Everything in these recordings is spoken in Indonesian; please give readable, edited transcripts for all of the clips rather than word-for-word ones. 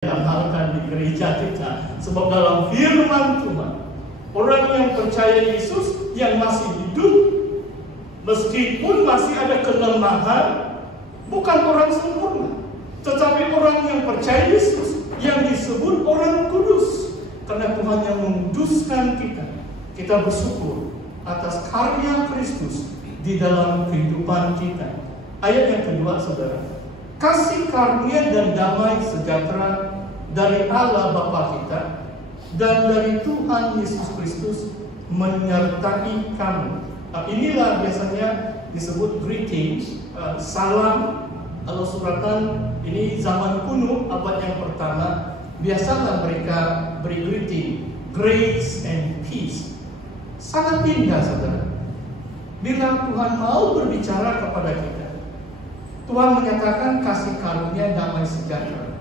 amalkan di gereja kita. Sebab dalam firman Tuhan, orang yang percaya Yesus yang masih hidup, meskipun masih ada kelemahan, bukan orang sempurna, tetapi orang yang percaya Yesus yang disebut orang kudus. Karena Tuhan yang menguduskan kita. Kita bersyukur atas karya Kristus di dalam kehidupan kita. Ayat yang kedua, saudara. Kasih karunia dan damai sejahtera dari Allah Bapa kita dan dari Tuhan Yesus Kristus menyertai kamu. Inilah biasanya disebut greeting, salam. Kalau suratan ini zaman kuno, abad yang pertama, biasalah mereka beri greeting, grace and peace. Sangat indah, saudara. Bila Tuhan mau berbicara kepada kita, Tuhan menyatakan kasih karunia damai sejahtera.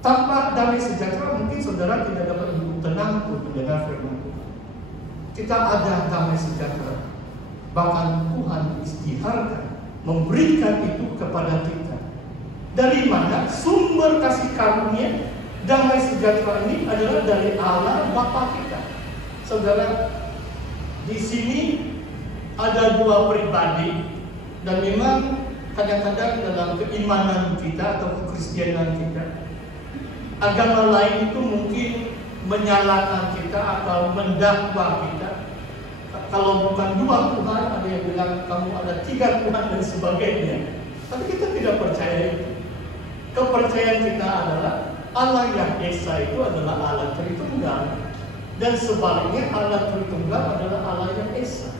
Tanpa damai sejahtera mungkin saudara tidak dapat duduk tenang untuk mendengar firman Tuhan. Kita ada damai sejahtera. Bahkan Tuhan istiharkan memberikan itu kepada kita. Dari mana sumber kasih karunia damai sejahtera ini adalah dari Allah Bapa kita. Saudara, di sini ada dua pribadi, dan memang kadang-kadang dalam keimanan kita atau kekristenan kita, agama lain itu mungkin menyalahkan kita atau mendakwa kita. Kalau bukan dua Tuhan, ada yang bilang kamu ada tiga Tuhan dan sebagainya. Tapi kita tidak percaya itu. Kepercayaan kita adalah Allah yang Esa itu adalah Allah Tritunggal, dan sebaliknya Allah Tritunggal adalah Allah yang Esa.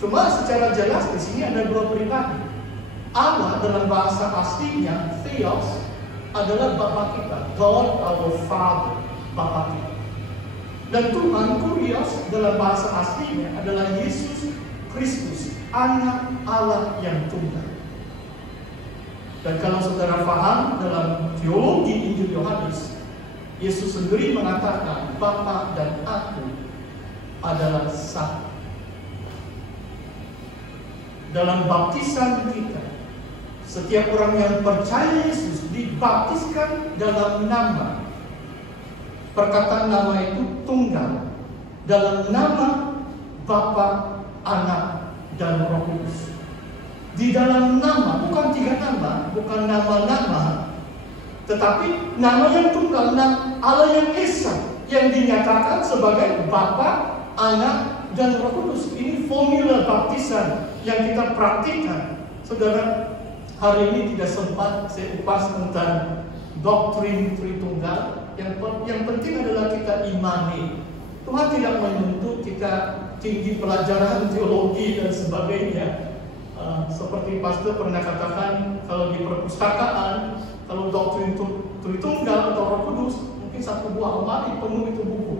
Cuma secara jelas di sini ada dua pribadi. Allah dalam bahasa aslinya Theos adalah Bapa kita, God our Father, Bapa kita. Dan Tuhan Kurios dalam bahasa aslinya adalah Yesus Kristus, Anak Allah yang tunggal. Dan kalau saudara paham dalam teologi Injil Yohanes, Yesus sendiri mengatakan Bapa dan Aku adalah satu. Dalam baptisan kita, setiap orang yang percaya Yesus dibaptiskan dalam nama. Perkataan nama itu tunggal. Dalam nama Bapa, Anak, dan Roh Kudus. Di dalam nama, bukan tiga nama, bukan nama-nama, tetapi nama yang tunggal, nama Allah yang Esa, yang dinyatakan sebagai Bapa, Anak, dan Roh Kudus. Ini formula baptisan yang kita praktikkan. Saudara, hari ini tidak sempat saya upas tentang doktrin Tritunggal. Yang penting adalah kita imani. Tuhan tidak menuntut kita tinggi pelajaran teologi dan sebagainya. Seperti pastor pernah katakan, kalau di perpustakaan, kalau doktrin Tritunggal atau Roh Kudus, mungkin satu buah lemari penuh itu buku.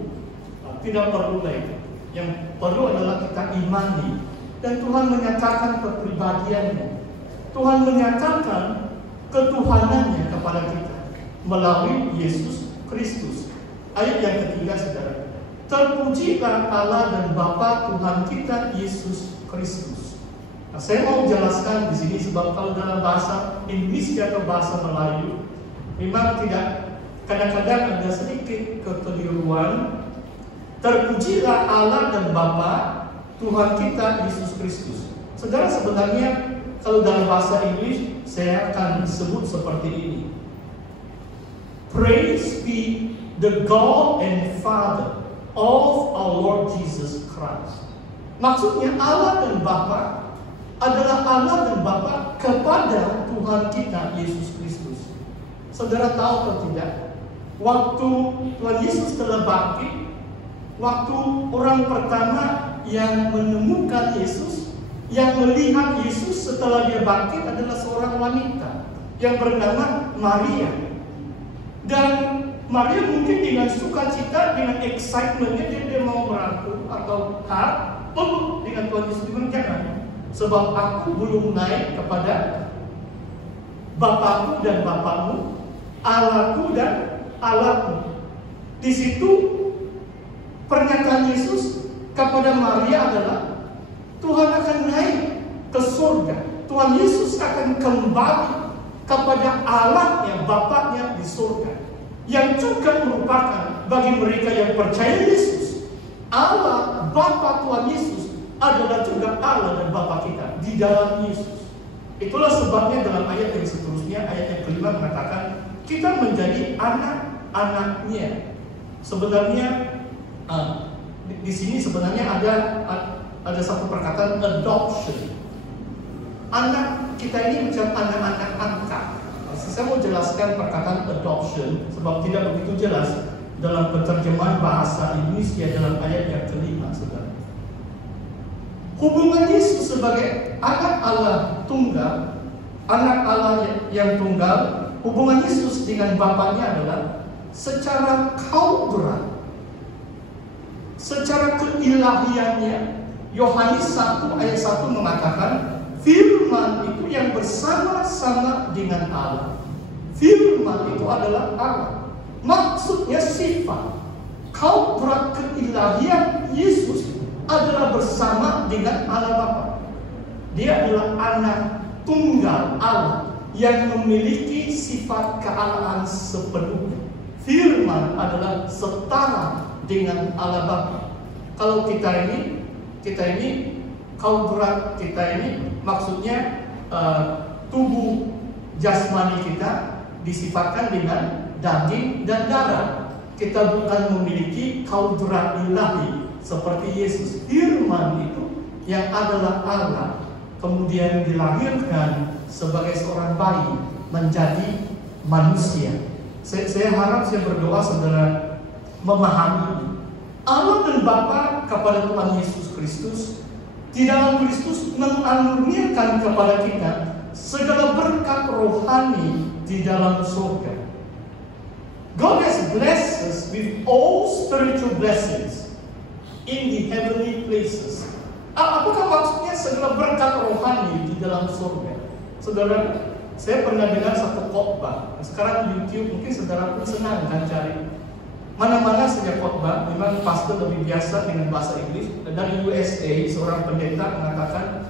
Tidak perlu lagi. Yang perlu adalah kita imani. Dan Tuhan menyatakan kepribadiannya. Tuhan menyatakan ketuhanannya kepada kita melalui Yesus Kristus. Ayat yang ketiga, saudara. Terpujilah Allah dan Bapa Tuhan kita Yesus Kristus. Nah, saya mau jelaskan di sini sebab kalau dalam bahasa Indonesia atau bahasa Melayu memang tidak, kadang-kadang ada sedikit kekeliruan. Terpujilah Allah dan Bapa Tuhan kita Yesus Kristus. Saudara, sebenarnya kalau dalam bahasa Inggris saya akan sebut seperti ini. Praise be the God and Father of our Lord Jesus Christ. Maksudnya Allah dan Bapa adalah Allah dan Bapa kepada Tuhan kita Yesus Kristus. Saudara tahu atau tidak? Waktu Tuhan Yesus telah bangkit, waktu orang pertama yang menemukan Yesus, yang melihat Yesus setelah dia bangkit adalah seorang wanita yang bernama Maria. Dan Maria mungkin dengan sukacita, dengan excitementnya dia mau merangkul atau peluk dengan Tuhan Yesus. Jangan, sebab aku belum naik kepada Bapakku dan Bapakmu, Allahku dan Allahmu. Di situ pernyataan Yesus kepada Maria adalah Tuhan akan naik ke surga. Tuhan Yesus akan kembali kepada Allahnya, Bapaknya di surga. yang juga merupakan bagi mereka yang percaya Yesus, Allah Bapa Tuhan Yesus adalah juga Allah dan Bapa kita di dalam Yesus. Itulah sebabnya dalam ayat yang seterusnya, ayat yang kelima mengatakan kita menjadi anak-anaknya. Sebenarnya di sini sebenarnya ada satu perkataan adoption. Anak kita ini macam anak-anak angkat. Saya mau jelaskan perkataan adoption sebab tidak begitu jelas dalam penerjemahan bahasa Indonesia dalam ayat yang kelima, saudara. Hubungan Yesus sebagai anak Allah tunggal, anak Allah yang tunggal, hubungan Yesus dengan Bapaknya adalah secara kauteran, secara keilahiannya. Yohanes 1 ayat 1 mengatakan firman itu yang bersama-sama dengan Allah. Firman itu adalah Allah. Maksudnya sifat kauteran keilahian Yesus adalah bersama dengan Allah Bapa. Dia adalah anak tunggal Allah yang memiliki sifat kealahan sepenuhnya. Firman adalah setara dengan Allah Bapa. Kalau kita ini kauteran kita ini maksudnya tubuh jasmani kita disifatkan dengan daging dan darah. Kita bukan memiliki kauteran ilahi seperti Yesus. Firman itu yang adalah Allah kemudian dilahirkan sebagai seorang bayi menjadi manusia. Saya harap, saya berdoa saudara memahami Allah dan Bapa kepada Tuhan Yesus Kristus. Di dalam Kristus mengaruniakan kepada kita segala berkat rohani di dalam surga. God has blessed us with all spiritual blessings in the heavenly places. Apakah maksudnya segala berkat rohani di dalam surga? Saudara, saya pernah dengar satu khotbah. Sekarang YouTube mungkin saudara pun senang kan cari. Mana-mana saja khotbah, memang pastor lebih biasa dengan bahasa Inggris. Dari USA, seorang pendeta mengatakan,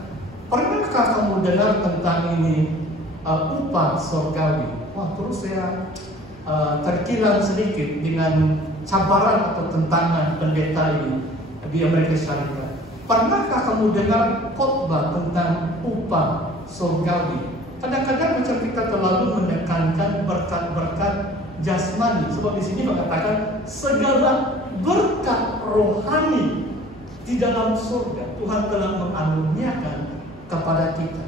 pernahkah kamu dengar tentang ini upah surgawi? Wah, terus saya terkilan sedikit dengan cabaran atau tentangan pendeta ini di Amerika Syarikat. Pernahkah kamu dengar khotbah tentang upah surgawi? Kadang-kadang macam kita terlalu menekankan berkat-berkat jasmani, sebab di sini mengatakan segala berkat rohani di dalam surga Tuhan telah mengaruniakan kepada kita.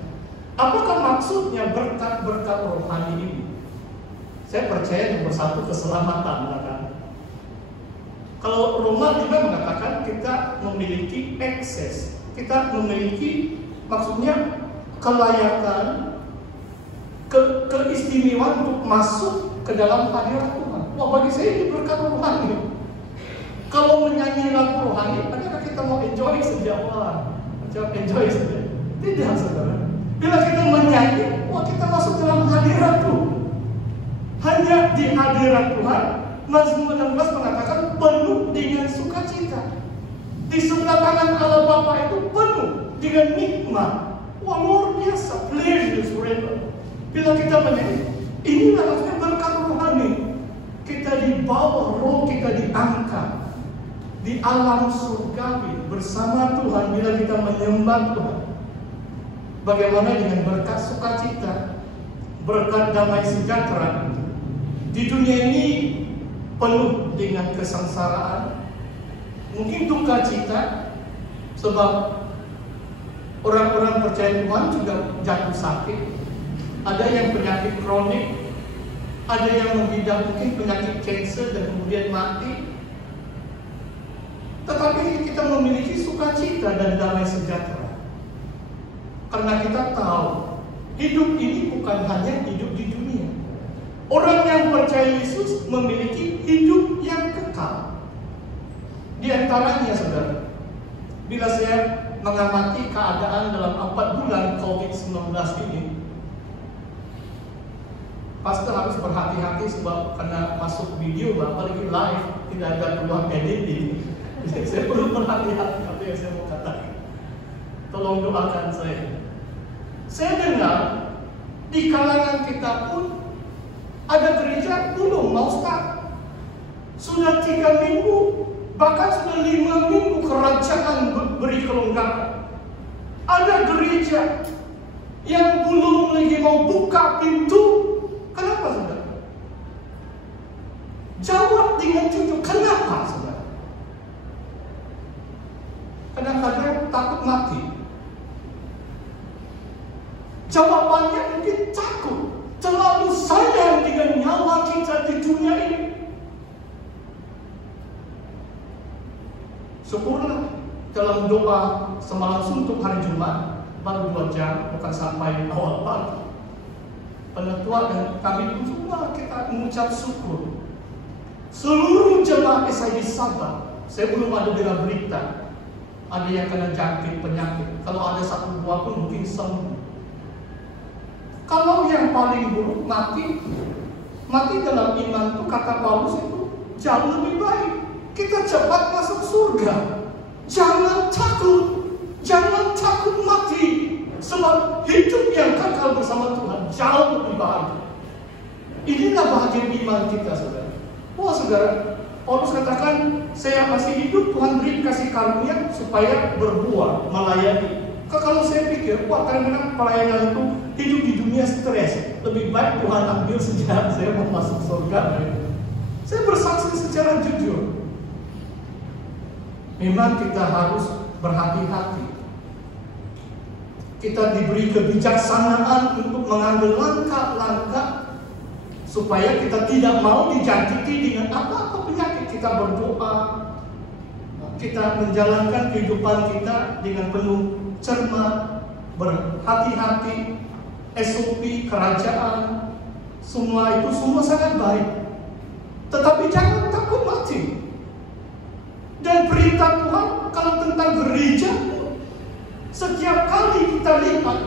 Apakah maksudnya berkat-berkat rohani ini? Saya percaya nomor satu keselamatan, kan? Kalau Roma juga mengatakan kita memiliki akses, kita memiliki maksudnya kelayakan, keistimewaan untuk masuk ke dalam hadirat Tuhan. Wah, bagi saya ini berkat rohani. Kalau menyanyi lagu rohani, adakah kita mau enjoy saja? Wah, macam enjoy saja. Tidak, saudara. Bila kita menyanyi, wah, kita masuk dalam hadirat Tuhan. Hanya di hadirat Tuhan, Mazmur 16 mengatakan penuh dengan sukacita. Di sebelah kanan Allah Bapa itu penuh dengan nikmat. Wah, luar biasa, pleasures forever. Bila kita menyanyi, inilah maksudnya berkat rohani. Kita dibawa, roh kita diangkat di alam surgawi bersama Tuhan bila kita menyembah Tuhan. Bagaimana dengan berkat sukacita, berkat damai sejahtera? Di dunia ini penuh dengan kesengsaraan, mungkin duka cita, sebab orang-orang percaya Tuhan juga jatuh sakit. Ada yang penyakit kronik, ada yang mengidap mungkin penyakit kanker dan kemudian mati. Tetapi kita memiliki sukacita dan damai sejahtera, karena kita tahu hidup ini bukan hanya hidup di dunia. Orang yang percaya Yesus memiliki hidup yang kekal. Di antaranya, saudara, bila saya mengamati keadaan dalam 4 bulan COVID-19 ini, pastor harus berhati-hati sebab karena masuk video, apalagi live, tidak ada peluang editing. Saya perlu berhati-hati apa yang saya mau katakan. Tolong doakan saya. Saya dengar di kalangan kita pun ada gereja belum mau start. sudah 3 minggu, bahkan sudah 5 minggu kerajaan beri kelonggaran. Ada gereja yang belum lagi mau buka pintu. Kenapa, saudara? Jawab dengan jujur, kenapa, saudara? Kadang-kadang takut mati. Jawabannya mungkin takut. Terlalu sayang dengan nyawa kita di dunia ini. Syukurlah dalam doa semalam suntuk hari Jumat, baru 2 jam, bukan sampai awal pagi. Penetua dan kami pun semua kita mengucap syukur. Seluruh jemaat SID Sabah, saya belum ada dengar berita ada yang kena jangkit penyakit. Kalau ada 1 buah pun mungkin sembuh. Kalau yang paling buruk mati dalam iman itu, kata Paulus itu jauh lebih baik. Kita cepat masuk surga. Jangan takut mati. Sebab hidup yang kekal bersama Tuhan jauh lebih bahagia. Inilah bahagia iman kita, saudara. Wah, saudara, Paulus katakan, saya masih hidup, Tuhan beri kasih karunia supaya berbuah, melayani. Kalau saya pikir, wah, kadang-kadang pelayanan itu hidup di dunia stres. Lebih baik Tuhan ambil sejak saya mau masuk surga. Saya bersaksi secara jujur. Memang kita harus berhati-hati. Kita diberi kebijaksanaan untuk mengambil langkah-langkah supaya kita tidak mau dijangkiti dengan apa-apa penyakit. Kita berdoa, kita menjalankan kehidupan kita dengan penuh cermat, berhati-hati, SOP kerajaan, semua itu semua sangat baik. Tetapi jangan takut mati. Dan perintah Tuhan kalau tentang gereja, setiap kali kita lihat